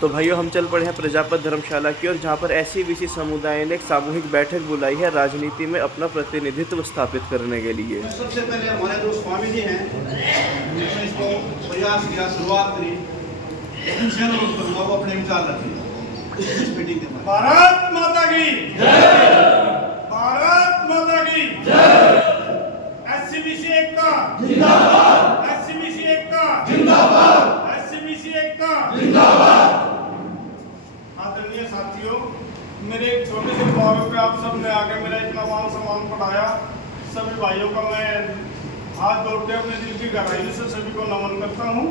तो भाइयों हम चल पड़े हैं प्रजापत धर्मशाला की ओर, जहाँ पर SC/BC समुदाय ने एक सामूहिक बैठक बुलाई है राजनीति में अपना प्रतिनिधित्व स्थापित करने के लिए। सबसे पहले हमारे जो स्वामी जी हैं जिन्होंने इसको प्रयास किया, शुरुआत करी, वो अपने विचार रखें इस मीटिंग के बाद। भारत माता की जय, भारत माता की जय। SC/BC एकता जिंदाबाद, SC/BC एकता जिंदाबाद, SC/BC एकता जिंदाबाद। आदरणीय साथियों, मेरे एक छोटे से बात पे आप सब ने आके मेरा इतना मान सम्मान बढ़ाया। सभी भाइयों का मैं हाथ जोड़ के अपने दिल की गहराई से सभी को नमन करता हूँ।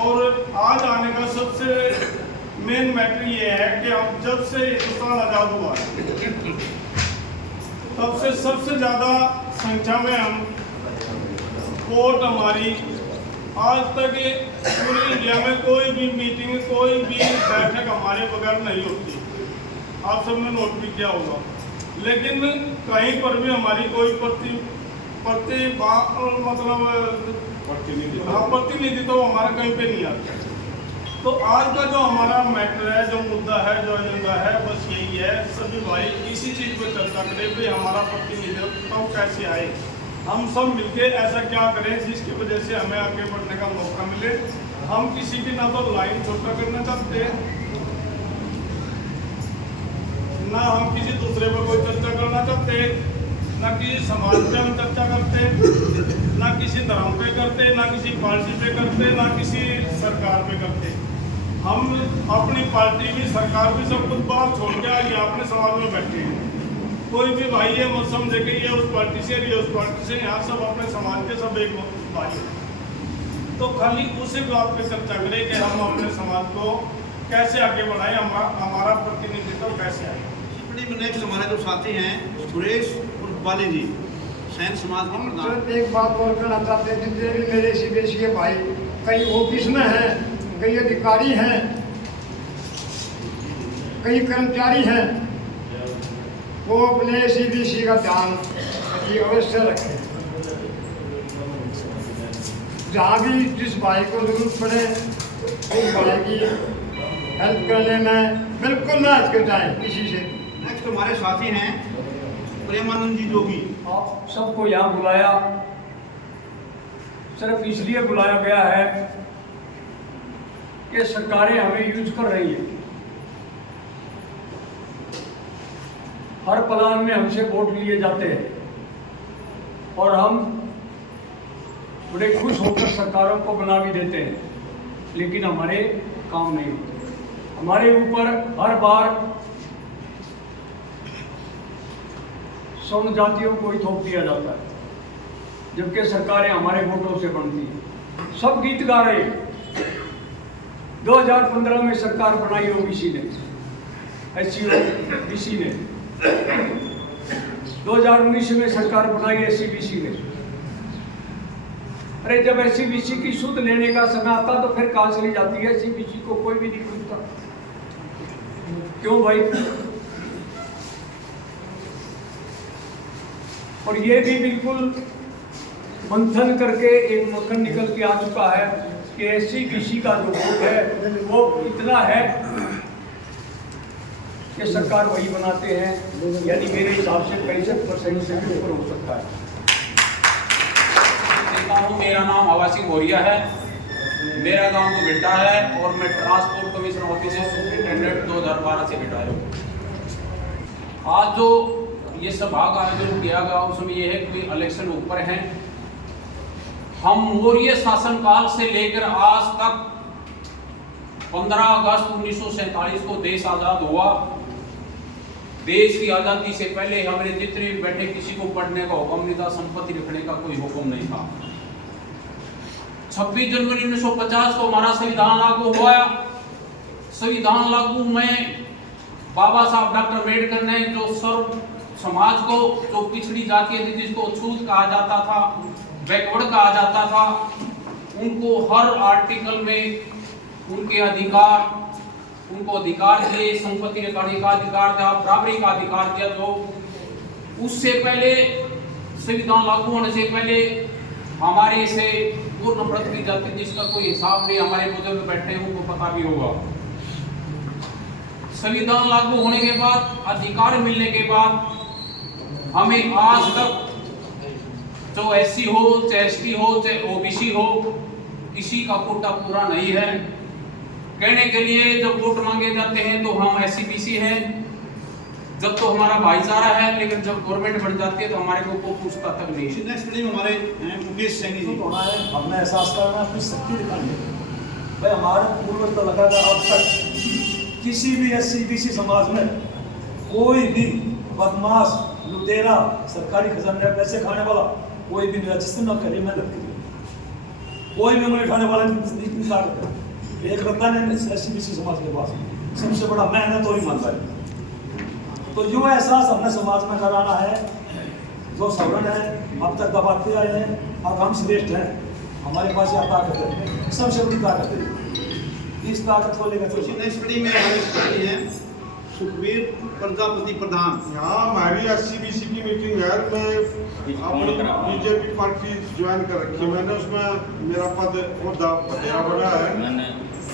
और आज आने का सबसे मेन मैटर ये है कि हम जब से हिंदुस्तान आज़ाद हुआ है तब से सबसे ज़्यादा संख्या में हम वोट हमारी आज तक पूरे इंडिया में कोई भी मीटिंग, कोई भी बैठक हमारे बगैर नहीं होती। आप सबने नोट भी किया होगा। लेकिन कहीं पर भी हमारी कोई प्रतिनिधि तो हमारा कहीं पे नहीं आता। तो आज का जो हमारा मैटर है, जो मुद्दा है, जो एजेंडा है, बस यही है सभी भाई इसी चीज़ पर चर्चा करें कि हमारा प्रतिनिधित्व कैसे आए। हम सब मिलके ऐसा क्या करें जिसकी वजह से हमें आगे बढ़ने का मौका मिले। हम किसी की ना तो लाइन छोटा करना चाहते हैं, ना हम किसी दूसरे पर कोई चर्चा करना चाहते, ना किसी समाज पे हम चर्चा करते, ना किसी धर्म पे करते, ना किसी पार्टी पे करते, ना किसी सरकार पे करते। हम अपनी पार्टी भी, सरकार भी सब कुछ बात छोड़ के आज यहाँ अपने समाज में बैठे हैं। कोई भी भाई ये मत समझे कि ये उस पार्टी से, ये उस पार्टी से, यहाँ सब अपने समाज के सब एक भाई हैं। तो खाली उसी बात पे चर्चा करें कि हम अपने समाज को कैसे आगे बढ़ाएं, हमारा प्रतिनिधित्व कैसे आए। नेक्स्ट हमारे जो साथी हैं सुरेश उर्फवाले जी, सैन समाज के प्रधान। एक बात और कहना चाहते हैं, जितने भी मेरे SC/BC के भाई कई ऑफिस में हैं, कई अधिकारी हैं, कई कर्मचारी हैं, वो अपने SC/BC का ध्यान अवश्य रखें। जहाँ भी जिस भाई को जरूरत पड़े उस भाई की हेल्प करने में बिल्कुल ना हिचकिचाएं किसी से। नेक्स्ट हमारे साथी हैं प्रेमानंद जी जोगी। आप सबको यहाँ बुलाया सिर्फ इसलिए बुलाया गया है कि सरकारें हमें यूज कर रही हैं। हर प्लान में हमसे वोट लिए जाते हैं और हम बड़े खुश होकर सरकारों को बना भी देते हैं, लेकिन हमारे काम नहीं होते। हमारे ऊपर हर बार सौन जातियों को ही थोप दिया जाता है, जबकि सरकारें हमारे वोटों से बनती हैं। सब गीत गा रहे हैं। 2015 में सरकार बनाई OBC ने, SC/BC ने। 2019 में सरकार बनाई SC/BC ने। अरे जब SC/BC की सुध लेने का समय आता तो फिर कहाँ से ली जाती है? SC/BC को कोई भी नहीं पूछता। क्यों भाई? और ये भी बिल्कुल मंथन करके एक मक्खन निकल के आ चुका है कि SC/BC का जो वोट है वो इतना है कि सरकार वही बनाते हैं, यानी मेरे हिसाब से 65% से भी ऊपर हो सकता है। मेरा नाम आवासी बोरिया है, मेरा गांव तो बेटा है और मैं ट्रांसपोर्ट कमीशन ऑफिस से सुपरिटेंडेंट 2012 से रिटायर हूँ। आज जो ये सभा का आयोजन किया गया उसमें यह है कि इलेक्शन ऊपर है। हम मौर्य शासनकाल से लेकर आज तक 15 अगस्त 1947 को देश आजाद हुआ। देश की आजादी से पहले हमारे जितने भी बैठे किसी को पढ़ने का हुक्म नहीं था, संपत्ति रखने का कोई हुक्म नहीं था। 26 जनवरी 1950 को हमारा संविधान लागू हुआ। संविधान लागू में बाबा साहब डॉक्टर अम्बेडकर ने जो सर्व समाज को, जो पिछड़ी जातियां थी जिसको छूत कहा जाता था, बैकवर्ड कहा जाता था, उनको हर आर्टिकल में उनके अधिकार, उनको अधिकार दिए। संपत्ति का अधिकार दिया, बराबरी का अधिकार दिया। जो उससे पहले संविधान लागू होने से पहले हमारे से पूर्ण व्रत की जाती जिसका कोई हिसाब नहीं, हमारे बुजुर्ग बैठे हैं उनको पता भी होगा। संविधान लागू होने के बाद, अधिकार मिलने के बाद हमें आज तक जो एससी हो, चाहे एसटी हो, चाहे ओबीसी हो, किसी का कोटा पूरा नहीं है। कहने के लिए जब वोट मांगे जाते हैं तो हम एससी बीसी हैं, जब तो हमारा भाईचारा है, लेकिन जब गवर्नमेंट बन जाती है तो हमारे को कोई पूछता तक नहीं है। नेक्स्ट मीटिंग में हमारे मुकेश सैनी जी होना है, हमें एहसास करना है, अपनी शक्ति दिखानी है। भाई हमारे पूर्वज तो लगा था अब तक किसी भी एससी बीसी समाज में कोई भी बदमाश, लुटेरा, सरकारी खजाने पैसे खाने वाला कोई भी नहीं, जिसने न करी मेहनत करी, कोई भी उंगली खाने वाला नहीं ताकत है। एक रत्ता ने एससी बीसी समाज के पास सबसे बड़ा मेहनत और ईमानदारी। तो जो एहसास हमने समाज में कराना है, जो सवर्ण है अब तक दबाते आए हैं, अब हम श्रेष्ठ हैं, हमारे पास यह ताकत है, सबसे बड़ी ताकत है। इस ताकत को लेकर नेक्स्ट मीटिंग में हमारे साथी हैं सुखबीर प्रजापति प्रधान। यहाँ हमारी एससीबीसी की मीटिंग है। मैं अपनी बीजेपी पार्टी ज्वाइन कर रखी है मैंने, उसमें मेरा पद बतेरा बना है,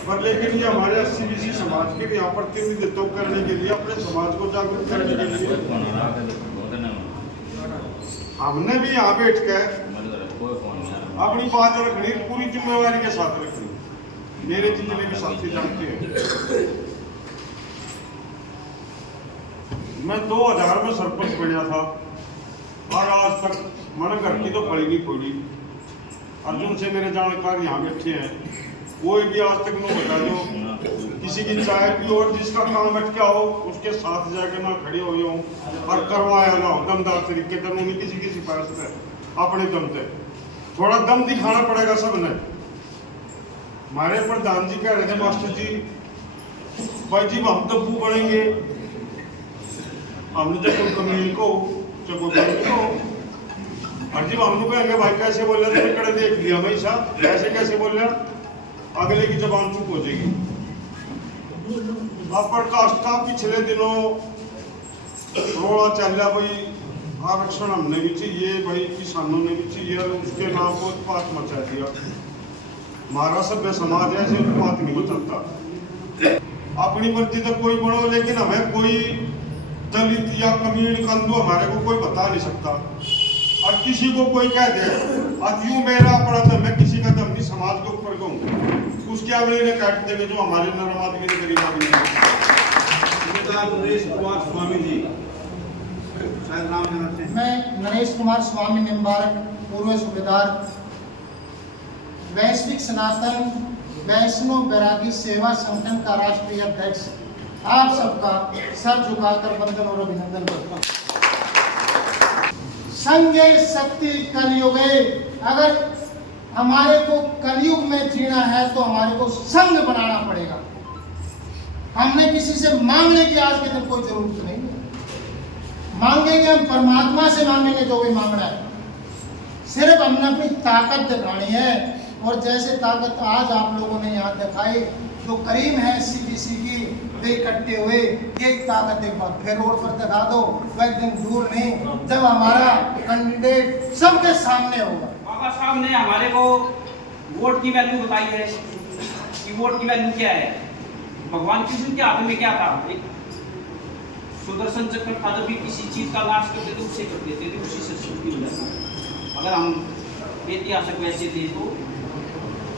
पर लेकिन ये हमारे एससीबीसी समाज के यहाँ प्रतिनिधित्व करने के लिए, अपने समाज को जागरूक करने के लिए हमने भी यहाँ बैठ कर अपनी बात रखनी, पूरी जिम्मेवारी के साथ रखनी। मेरे जितने भी साथी जानते हैं, मैं 2000 में सरपंच बना था और आज तक मन घर की तो पड़ी नहीं फोड़ी। अर्जुन से मेरे जानकार यहाँ बैठे हैं, कोई भी आज तक न बता दो किसी की चाय पी और जिसका काम अटका हो उसके साथ जाके ना खड़े हो और करवाया ना हो दमदार तरीके से, उन्हें किसी की सिफारिश पे अपने दम से थोड़ा दम दिखाना पड़ेगा सबने। हमारे प्रधान जी कह रहे थे मास्टर जी, भाई जी हम तब्बू बनेंगे, हमने जब कोई कमीन को जब कोई को और जब हम लोग कहेंगे भाई कैसे बोल रहे थे, कड़े देख लिया भाई साहब कैसे कैसे बोल रहे, अगले की जबान चुप हो जाएगी। अब प्रकाश का पिछले दिनों रोड़ा चल रहा भाई आरक्षण हमने भी चाहिए, भाई किसानों ने भी चाहिए, और उसके नाम को उत्पात मचा दिया। हमारा सभ्य समाज है, ऐसे उत्पात नहीं मचाता। अपनी मर्जी तक कोई बनो, लेकिन हमें कोई दलित या कमीण कंदू हमारे को कोई बता नहीं सकता। और किसी को कोई कह दे अब यूं मेरा अपना दम है, किसी का दम नहीं, समाज के ऊपर कहूँ उसके अगले ने काट देंगे जो हमारे नरम आदमी ने गरीब आदमी नरेश कुमार स्वामी जी, शायद नाम जानते हैं। मैं नरेश कुमार स्वामी निम्बारक, पूर्व सूबेदार, वैश्विक सनातन वैष्णव बैरागी सेवा संगठन का राष्ट्रीय अध्यक्ष, आप सबका सर झुकाकर वंदन और अभिनंदन करता हूँ। संगे शक्ति कलयुगे, अगर हमारे को कलयुग में जीना है तो हमारे को संग बनाना पड़ेगा। हमने किसी से मांगने की आज के दिन कोई जरूरत नहीं है। मांगेंगे हम परमात्मा से मांगेंगे जो भी मांगना है, सिर्फ हमने अपनी ताकत दिखानी है। और जैसे ताकत आज आप लोगों ने यहाँ दिखाई, जो करीम है एससीबीसी की, वे इकट्ठे हुए, ये ताकत एक बार फिर रोड पर दिखा दो, वह एक दिन दूर नहीं जब हमारा कैंडिडेट सबके सामने होगा। बाबा साहब ने हमारे को वोट की वैल्यू बताई है कि वोट की वैल्यू क्या है। भगवान कृष्ण के हाथ में क्या था, एक सुदर्शन चक्र था, जब भी किसी चीज का नाश करते थे उससे कर देते थे, उसी से शक्ति मिल जाती। अगर हम ऐतिहासिक वैसे थे तो,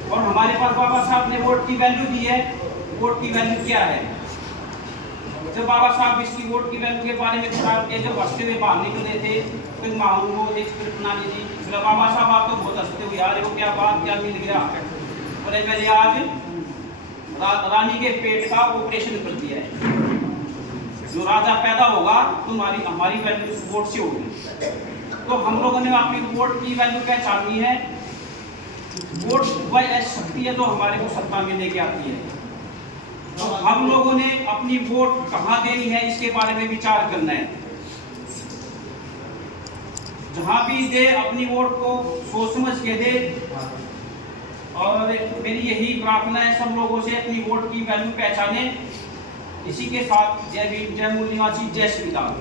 और हमारे पास बाबा साहब ने वोट की वैल्यू दी है। वोट की वैल्यू क्या है? जब बाबा साहब इसकी वोट की वैल्यू के बारे में थोड़ा जब हंसते हुए बाहर निकले थे तो माहौल को एक स्क्रिप्ट बना ली थी, बोला बाबा साहब आप तो बहुत हंसते हुए यार, वो क्या बात क्या मिल गया। बोले मैंने आज रानी के पेट का ऑपरेशन कर दिया है, जो राजा पैदा होगा तुम्हारी हमारी वैल्यू उस वोट से होगी। तो हम लोगों ने अपनी वोट की वैल्यू पहचानी है। वोट वह ऐसी शक्ति है जो हमारे को सत्ता में लेके आती है। तो हम लोगों ने अपनी वोट कहाँ देनी है इसके बारे में विचार करना है। जहां भी दे अपनी वोट को सोच समझ के दे। और मेरी यही प्रार्थना है सब लोगों से, अपनी वोट की वैल्यू पहचाने। इसी के साथ जय भीम, जय मूल निवासी, जय श्री राम।